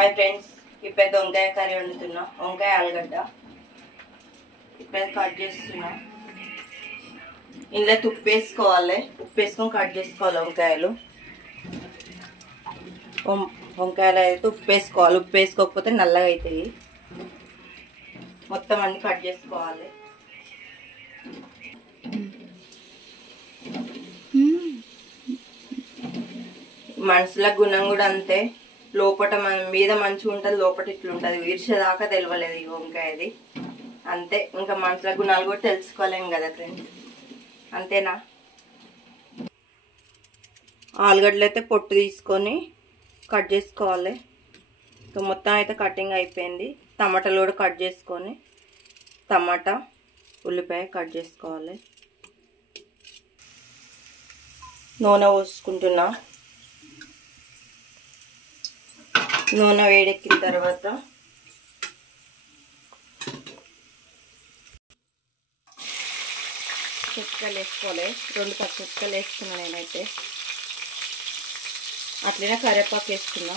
Hi friends, ఇప్పుడైతే వంకాయ curry వండుతున్నా. వంకాయ ఆలుగడ్డ ఇప్పుడైతే కట్ చేస్తున్నా. ఇందులో ఉప్పు వేసుకోవాలి. ఉప్పు వేసుకొని కట్ చేసుకోవాలి వంకాయలు. వంకాయలు అయితే ఉప్పు వేసుకోవాలి. ఉప్పు వేసుకోకపోతే నల్లగా అవుతాయి. మొత్తం అన్ని కట్ చేసుకోవాలి. మనుషుల గుణం కూడా అంతే. లోపట మీద మంచిగా ఉంటుంది, లోపల ఇట్లుంటుంది. విరిచేదాకా తెలియలేదు ఈ వంకాయది. అంతే, ఇంకా మనుషుల గుణాలు కూడా తెలుసుకోలేం కదా ఫ్రెండ్స్. అంతేనా? ఆలుగడ్డలు అయితే పొట్టు తీసుకొని కట్ చేసుకోవాలి. మొత్తం అయితే కటింగ్ అయిపోయింది. టమాటాలు కూడా కట్ చేసుకొని టమాటా ఉల్లిపాయ కట్ చేసుకోవాలి. నూనె పోసుకుంటున్నా. నూనె వేడెక్కిన తర్వాత పచ్చిమిరపకాయలు వేసుకోవాలి. 2 పచ్చిమిరపకాయలు వేసుకున్నా నేనైతే. అట్లనే కరివేపాకు వేసుకున్నా.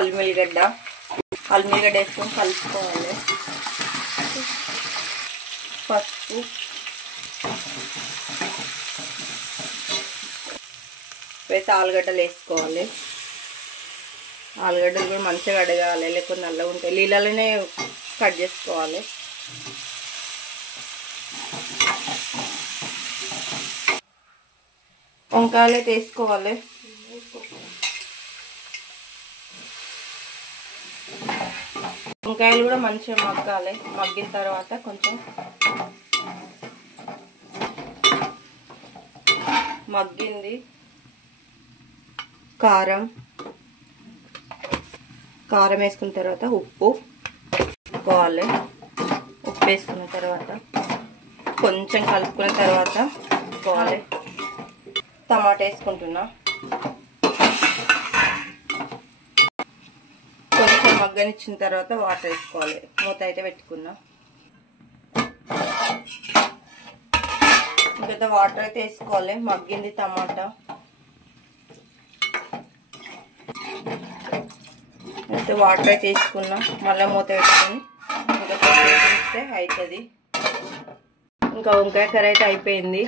అల్లిగడ్డ వేసుకొని కలుపుకోవాలి. పసుపు, వేసి ఆలుగడ్డలు వేసుకోవాలి. ఆలుగడ్డలు కూడా మంచిగా కడగాలి, లేకపోతే నల్లగా ఉంటాయి. నీళ్ళలోనే కట్ చేసుకోవాలి. వంకాయలు అయితే వేసుకోవాలి. వంకాయలు కూడా మంచిగా మగ్గాలి. మగ్గిన తర్వాత కొంచెం మగ్గింది. కారం వేసుకున్న తర్వాత ఉప్పు వేసుకోవాలి. ఉప్పు వేసుకున్న తర్వాత కొంచెం కలుపుకున్న తర్వాత వేసుకోవాలి. టమాటా వేసుకుంటున్నా. కొంచెం మగ్గనిచ్చిన తర్వాత వాటర్ వేసుకోవాలి. మూత అయితే పెట్టుకున్నా. ఇంకా వాటర్ అయితే వేసుకోవాలి. మగ్గింది టమాటా. అయితే వాటర్ అయితే వేసుకున్నా. మళ్ళీ మూత పెట్టుకొని ఇంకా వేస్తే అవుతుంది. ఇంకా వంకాయ కర్రీ అయితే అయిపోయింది.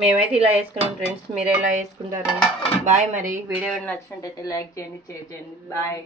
మేమైతే ఇలా వేసుకున్నాం ఫ్రెండ్స్. మీరు ఎలా వేసుకుంటారు? బాయ్. మరి వీడియో నచ్చినట్టయితే లైక్ చేయండి, షేర్ చేయండి. బాయ్.